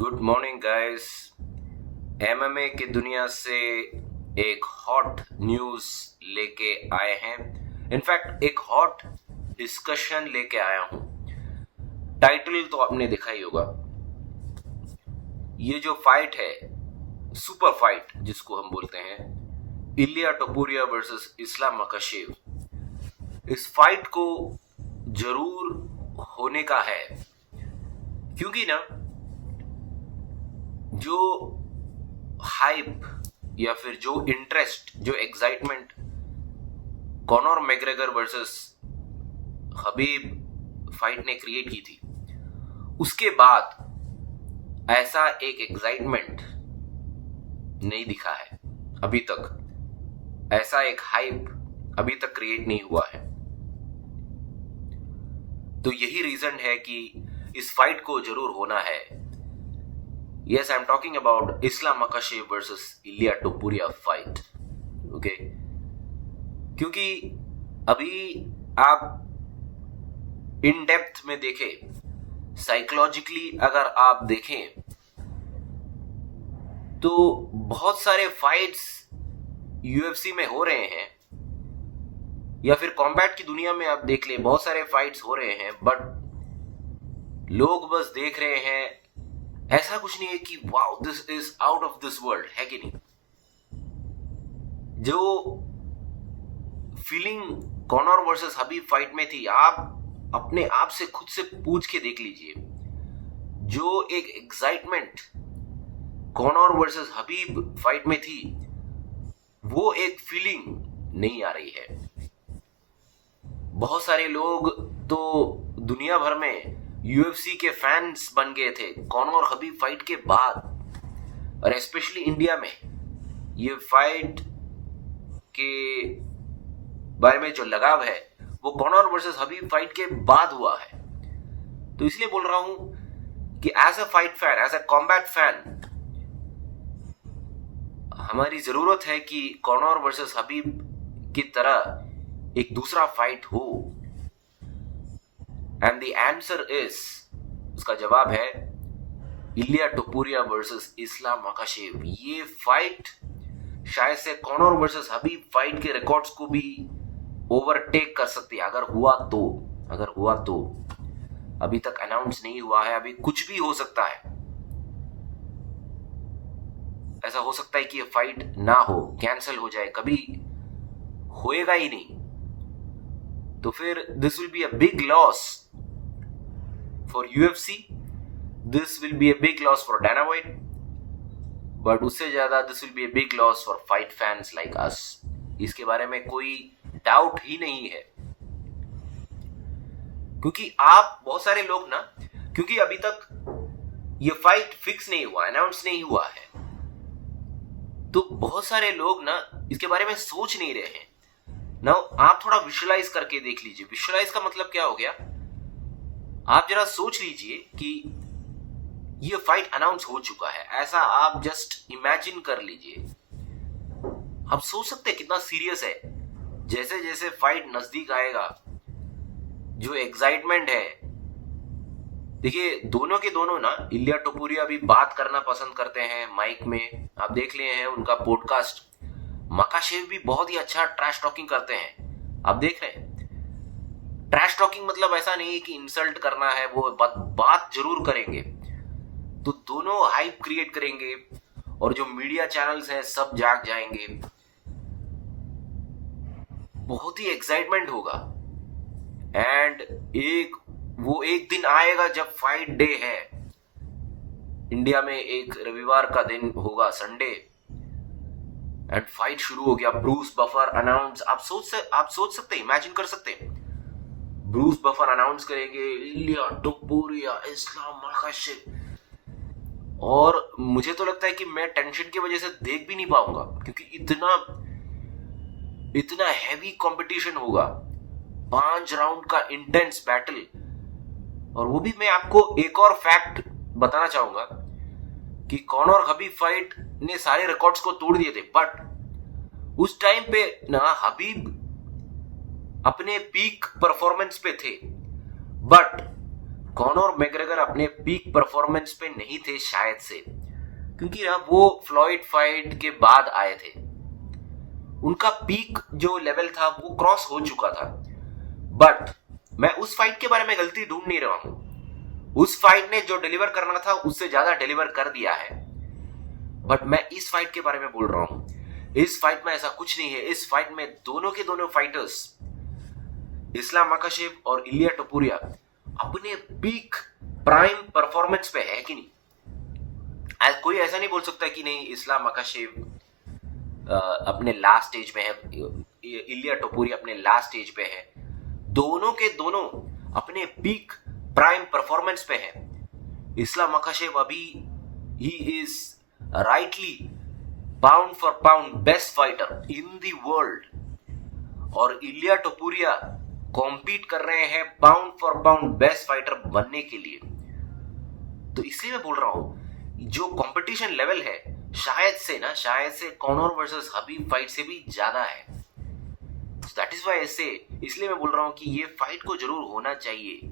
Good morning guys. MMA की दुनिया से एक हॉट न्यूज लेके आए हैं। इनफैक्ट एक हॉट डिस्कशन लेके आया हूं। टाइटल तो आपने देखा ही होगा। ये जो फाइट है, सुपर फाइट जिसको हम बोलते हैं, इलिया टोपुरिया वर्सेस इस्लाम मकाशेव, इस फाइट को जरूर होने का है। क्योंकि ना, जो हाइप या फिर जो इंटरेस्ट, जो एक्साइटमेंट कॉनर मैग्रेगर वर्सेस हबीब फाइट ने क्रिएट की थी, उसके बाद ऐसा एक एक्साइटमेंट नहीं दिखा है अभी तक। ऐसा एक हाइप अभी तक क्रिएट नहीं हुआ है। तो यही रीजन है कि इस फाइट को जरूर होना है। Yes, I'm talking about Islam Makhachev versus Ilia Topuria fight. Okay? क्योंकि अभी आप इन डेप्थ में देखें, साइकोलॉजिकली अगर आप देखें, तो बहुत सारे फाइट्स यूएफसी में हो रहे हैं, या फिर कॉम्बैट की दुनिया में आप देख लें, बहुत सारे फाइट्स हो रहे हैं, बट लोग बस देख रहे हैं। ऐसा कुछ नहीं है कि wow this is out of this world, है कि नहीं। जो फीलिंग कॉनर वर्सेस हबीब फाइट में थी, आप अपने आप से खुद से पूछ के देख लीजिए। जो एक एक्साइटमेंट कॉनर वर्सेस हबीब फाइट में थी, वो एक फीलिंग नहीं आ रही है। बहुत सारे लोग तो दुनिया भर में यूएफसी के फैंस बन गए थे कॉनर और हबीब फाइट के बाद, और स्पेशली इंडिया में ये फाइट के बारे में जो लगाव है वो कॉनर वर्सेस हबीब फाइट के बाद हुआ है। तो इसलिए बोल रहा हूं कि as a fight fan, as a combat fan, हमारी जरूरत है कि कॉनर वर्सेस हबीब की तरह एक दूसरा फाइट हो। एंड द आंसर इज, उसका जवाब है इलिया टोपुरिया वर्सेस इस्लाम मकाशेव। ये फाइट शायद से कॉनर वर्सेस हबीब फाइट के रिकॉर्ड्स को भी ओवरटेक कर सकती है, अगर हुआ तो। अभी तक अनाउंस नहीं हुआ है, अभी कुछ भी हो सकता है। ऐसा हो सकता है कि ये फाइट ना हो, कैंसिल हो जाए, कभी होएगा ही नहीं। तो फिर this will be a big loss for UFC, this will be a big loss for Diana white, but उससे ज्यादा this will be a big loss for fight fans like us. इसके बारे में कोई डाउट ही नहीं है। क्योंकि आप बहुत सारे लोग ना, क्योंकि अभी तक ये फाइट फिक्स नहीं हुआ, अनाउंस नहीं हुआ है, तो बहुत सारे लोग ना इसके बारे में सोच नहीं रहे हैं ना। आप थोड़ा विजुअलाइज करके देख लीजिए। विजुअलाइज का मतलब क्या हो गया, आप जरा सोच लीजिए कि ये फाइट अनाउंस हो चुका है, ऐसा आप जस्ट इमेजिन कर लीजिए। आप सोच सकते हैं कितना सीरियस है। जैसे जैसे फाइट नजदीक आएगा, जो एक्साइटमेंट है, देखिए दोनों के दोनों ना, इलिया टोपुरिया भी बात करना पसंद करते हैं माइक में, आप देख लिए हैं उनका पॉडकास्ट। मकाशेव भी बहुत ही अच्छा ट्रैश टॉकिंग करते हैं, आप देख रहे हैं। ट्रैश टॉकिंग मतलब ऐसा नहीं है कि इंसल्ट करना है, वो बात जरूर करेंगे। तो दोनों हाइप क्रिएट करेंगे, और जो मीडिया चैनल्स हैं सब जाग जाएंगे। बहुत ही एक्साइटमेंट होगा। एंड वो एक दिन आएगा जब फाइट डे है। इंडिया में एक रविवार का दिन होगा, संडे, एंड फाइट शुरू हो गया। ब्रूस बफर अनाउंस, आप सोच सकते हैं, इमेजिन कर सकते हैं। ब्रूस बफर अनाउंस करेंगे इलिया टोपुरिया इस्लाम मकाशेव, और मुझे तो लगता है कि मैं टेंशन की वजह से देख भी नहीं पाऊंगा, क्योंकि इतना हैवी कंपटीशन होगा। 5 राउंड का इंटेंस बैटल। और वो भी मैं आपको एक और फैक्ट बताना चाहूंगा कि कॉनर हबीब फाइट ने सारे रिकॉर्ड्स को तोड़ दिए थे, बट उस टाइम पे ना हबीब अपने पीक परफॉर्मेंस पे थे, बट कॉनर मैग्रेगर अपने पीक परफॉर्मेंस पे नहीं थे शायद से, क्योंकि ना वो फ्लॉयड फाइट के बाद आए थे। उनका पीक जो लेवल था वो क्रॉस हो चुका था। बट मैं उस फाइट के बारे में गलती ढूंढ नहीं रहा हूं। उस फाइट ने जो डिलीवर करना था उससे ज्यादा डिलीवर कर दिया है। बट मैं इस फाइट के बारे में बोल रहा हूं। इस फाइट में ऐसा कुछ नहीं है। इस फाइट में दोनों के दोनों फाइटर्स, इस्लाम मकाशेव और इलिया टोपुरिया, अपने पीक प्राइम परफॉर्मेंस पे है कि नहीं। कोई ऐसा नहीं बोल सकता कि नहीं इस्लाम मकाशेव अपने लास्ट स्टेज पे है, इलिया टोपुरिया अपने लास्ट स्टेज पे है। दोनों के दोनों अपने पीक प्राइम परफॉर्मेंस पे है। इस्लाम मकाशेव अभी he is rightly pound for pound best fighter in the world, और इलिया टोपुरिया कॉम्पीट कर रहे हैं pound for pound best fighter बनने के लिए। तो इसलिए मैं बोल रहा हूं जो कंपटीशन लेवल है शायद से कॉनर वर्सेस हबीब फाइट से भी ज्यादा है। दैट इज व्हाई इसलिए मैं बोल रहा हूं कि ये फाइट को जरूर होना चाहिए।